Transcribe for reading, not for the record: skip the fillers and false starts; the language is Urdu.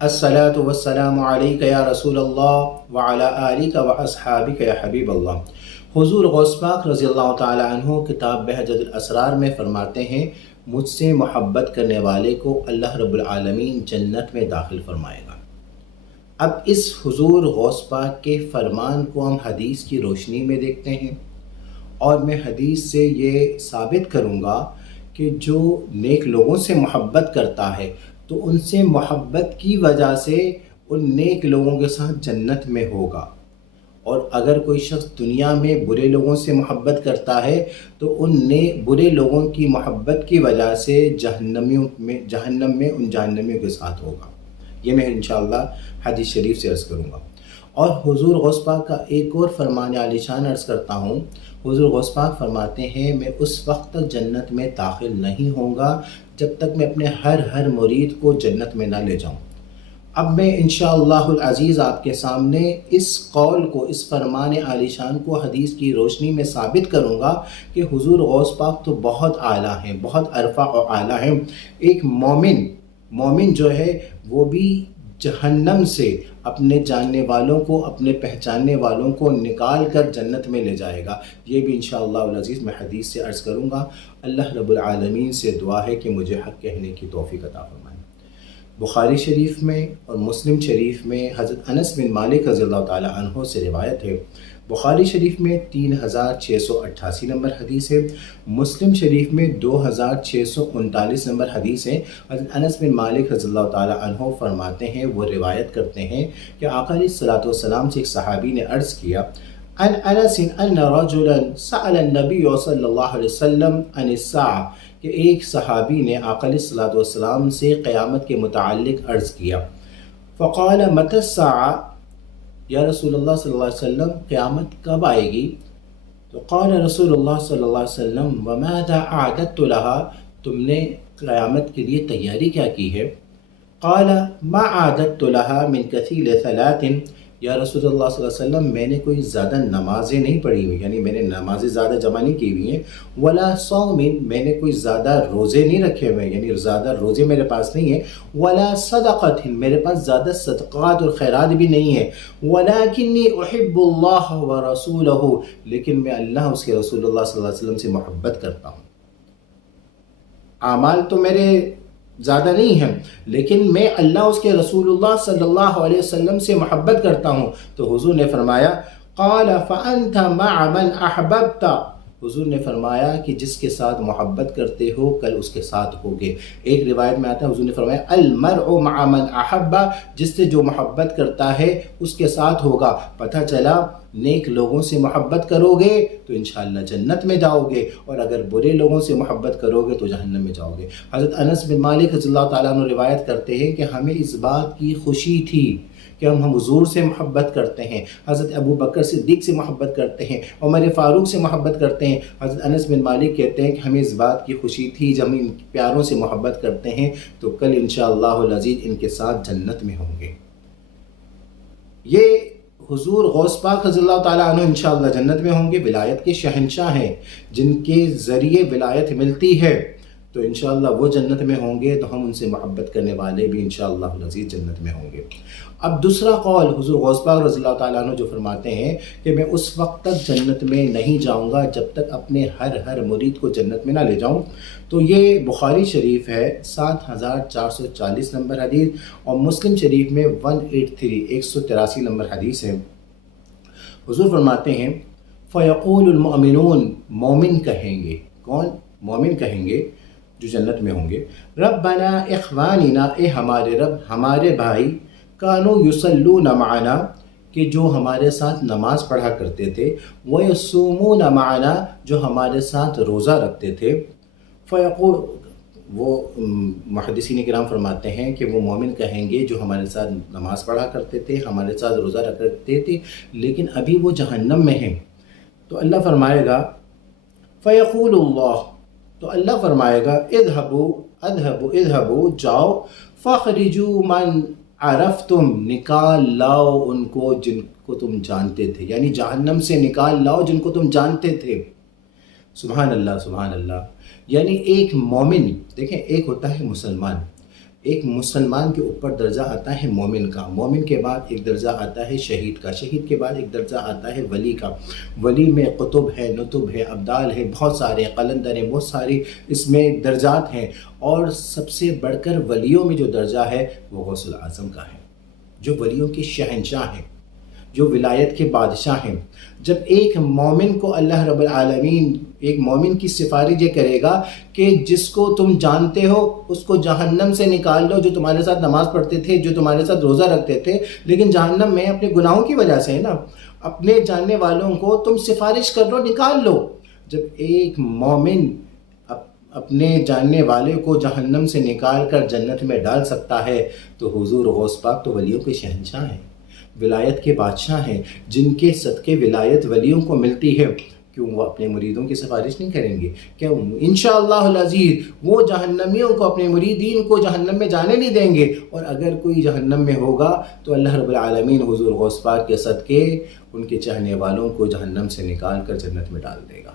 الصلاۃ والسلام علیک یا رسول اللہ وعلی آلک و اصحابک یا حبیب اللہ۔ حضور غوث پاک رضی اللہ تعالی عنہ کتاب بہجت الاسرار میں فرماتے ہیں، مجھ سے محبت کرنے والے کو اللہ رب العالمین جنت میں داخل فرمائے گا۔ اب اس حضور غوث پاک کے فرمان کو ہم حدیث کی روشنی میں دیکھتے ہیں، اور میں حدیث سے یہ ثابت کروں گا کہ جو نیک لوگوں سے محبت کرتا ہے تو ان سے محبت کی وجہ سے ان نیک لوگوں کے ساتھ جنت میں ہوگا، اور اگر کوئی شخص دنیا میں برے لوگوں سے محبت کرتا ہے تو ان برے لوگوں کی محبت کی وجہ سے جہنم میں ان جہنمیوں کے ساتھ ہوگا۔ یہ میں انشاءاللہ حدیث شریف سے عرض کروں گا۔ اور حضور غوث پاک کا ایک اور فرمان عالی شان عرض کرتا ہوں۔ حضور غوث پاک فرماتے ہیں، میں اس وقت تک جنت میں داخل نہیں ہوں گا جب تک میں اپنے ہر مرید کو جنت میں نہ لے جاؤں۔ اب میں انشاءاللہ العزیز آپ کے سامنے اس قول کو، اس فرمان عالی شان کو حدیث کی روشنی میں ثابت کروں گا کہ حضور غوث پاک تو بہت اعلیٰ ہیں، بہت عرفہ و اعلیٰ ہیں۔ ایک مومن جو ہے وہ بھی جہنم سے اپنے جاننے والوں کو، اپنے پہچاننے والوں کو نکال کر جنت میں لے جائے گا۔ یہ بھی انشاءاللہ العزیز میں حدیث سے عرض کروں گا۔ اللہ رب العالمین سے دعا ہے کہ مجھے حق کہنے کی توفیق عطا فرمائے۔ بخاری شریف میں اور مسلم شریف میں حضرت انس بن مالک رضی اللہ تعالی عنہ سے روایت ہے۔ بخاری شریف میں 3688 نمبر حدیث ہے، مسلم شریف میں 2639 نمبر حدیث ہے۔ حضرت انس بن مالک رضی اللہ تعالی عنہ فرماتے ہیں، وہ روایت کرتے ہیں کہ آقا علیہ الصلوۃ والسلام سے ایک صحابی نے عرض کیا، عن انس ان رجلا سأل النبی صلی اللہ علیہ وسلم عن الساعہ، کہ ایک صحابی نے آقا علیہ الصلوۃ والسلام سے قیامت کے متعلق عرض کیا۔ فقال متی الساعہ، یا رسول اللہ صلی اللہ علیہ وسلم قیامت کب آئے گی؟ تو قال رسول اللہ صلی اللہ علیہ وسلم وماذا اعددت لها، تم نے قیامت کے لیے تیاری کیا کی ہے؟ قال ما اعددت لها من کثیر ثلاث، یا رسول اللہ صلی اللہ علیہ وسلم میں نے کوئی زیادہ نمازیں نہیں پڑھی ہوئی، یعنی میں نے نمازیں زیادہ جمع نہیں کی ہوئی ہیں، ولا صوم، میں نے کوئی زیادہ روزے نہیں رکھے ہوئے، یعنی زیادہ روزے میرے پاس نہیں ہیں، ولا صدقۃ، میرے پاس زیادہ صدقات اور خیرات بھی نہیں ہیں، ولکنی احب اللہ ورسولہ، لیکن میں اللہ اس کے رسول اللہ صلی اللہ علیہ وسلم سے محبت کرتا ہوں۔ اعمال تو میرے زیادہ نہیں ہیں، لیکن میں اللہ اس کے رسول اللہ صلی اللہ علیہ وسلم سے محبت کرتا ہوں۔ تو حضور نے فرمایا قال فأنت مع من احببت، حضور نے فرمایا کہ جس کے ساتھ محبت کرتے ہو کل اس کے ساتھ ہوگے۔ ایک روایت میں آتا ہے، حضور نے فرمایا المرء مع من احب، جس سے جو محبت کرتا ہے اس کے ساتھ ہوگا۔ پتہ چلا نیک لوگوں سے محبت کرو گے تو انشاءاللہ جنت میں جاؤ گے، اور اگر برے لوگوں سے محبت کرو گے تو جہنم میں جاؤ گے۔ حضرت انس بن مالک رضی اللہ تعالیٰ عنہ روایت کرتے ہیں کہ ہمیں اس بات کی خوشی تھی کہ ہم حضور سے محبت کرتے ہیں، حضرت ابو بکر صدیق سے محبت کرتے ہیں، عمر فاروق سے محبت کرتے ہیں۔ حضرت انس بن مالک کہتے ہیں کہ ہمیں اس بات کی خوشی تھی جب ہم ان پیاروں سے محبت کرتے ہیں تو کل انشاءاللہ العزیز ان کے ساتھ جنت میں ہوں گے۔ یہ حضور غوث پاک رضی اللہ تعالیٰ عنہ انشاءاللہ جنت میں ہوں گے، ولایت کے شہنشاہ ہیں، جن کے ذریعے ولایت ملتی ہے، تو انشاءاللہ وہ جنت میں ہوں گے، تو ہم ان سے محبت کرنے والے بھی انشاءاللہ العزیز جنت میں ہوں گے۔ اب دوسرا قول حضور غوث پاک رضی اللہ تعالیٰ عنہ جو فرماتے ہیں کہ میں اس وقت تک جنت میں نہیں جاؤں گا جب تک اپنے ہر مرید کو جنت میں نہ لے جاؤں، تو یہ بخاری شریف ہے 7440 نمبر حدیث، اور مسلم شریف میں 183 نمبر حدیث ہے۔ حضور فرماتے ہیں فیقول المؤمنون، مومن کہیں گے، کون؟ مومن کہیں گے جو جنت میں ہوں گے، ربنا اخواننا، اے ہمارے رب، ہمارے بھائی، کانوا یصلون معنا، کہ جو ہمارے ساتھ نماز پڑھا کرتے تھے، ویصومون معنا، جو ہمارے ساتھ روزہ رکھتے تھے، فیقول، وہ محدثین کرام فرماتے ہیں کہ وہ مومن کہیں گے جو ہمارے ساتھ نماز پڑھا کرتے تھے، ہمارے ساتھ روزہ رکھتے تھے، لیکن ابھی وہ جہنم میں ہیں۔ تو اللہ فرمائے گا فیقول اللہ، تو اللہ فرمائے گا اذهبوا جاؤ، فاخرجوا من عرفتم، نکال لاؤ ان کو جن کو تم جانتے تھے، یعنی جہنم سے نکال لاؤ جن کو تم جانتے تھے۔ سبحان اللہ، سبحان اللہ۔ یعنی ایک مومن، دیکھیں ایک ہوتا ہے مسلمان، ایک مسلمان کے اوپر درجہ آتا ہے مومن کا، مومن کے بعد ایک درجہ آتا ہے شہید کا، شہید کے بعد ایک درجہ آتا ہے ولی کا، ولی میں قطب ہے، نطب ہے، ابدال ہے، بہت سارے قلندر ہیں، بہت ساری اس میں درجات ہیں، اور سب سے بڑھ کر ولیوں میں جو درجہ ہے وہ غوث الاعظم کا ہے، جو ولیوں کے شہنشاہ ہیں، جو ولایت کے بادشاہ ہیں۔ جب ایک مومن کو اللہ رب العالمین ایک مومن کی سفارش یہ کرے گا کہ جس کو تم جانتے ہو اس کو جہنم سے نکال لو، جو تمہارے ساتھ نماز پڑھتے تھے، جو تمہارے ساتھ روزہ رکھتے تھے، لیکن جہنم میں اپنے گناہوں کی وجہ سے ہے نا، اپنے جاننے والوں کو تم سفارش کر لو، نکال لو۔ جب ایک مومن اپنے جاننے والے کو جہنم سے نکال کر جنت میں ڈال سکتا ہے تو حضور غوث پاک تو ولیوں کے شہنشاہ ہیں، ولایت کے بادشاہ ہیں، جن کے صدقے ولایت ولیوں کو ملتی ہے۔ کیوں وہ اپنے مریدوں کی سفارش نہیں کریں گے؟ کیا انشاءاللہ العزیز وہ جہنمیوں کو، اپنے مریدین کو جہنم میں جانے نہیں دیں گے، اور اگر کوئی جہنم میں ہوگا تو اللہ رب العالمین حضور غوث پاک کے صدقے ان کے چاہنے والوں کو جہنم سے نکال کر جنت میں ڈال دے گا۔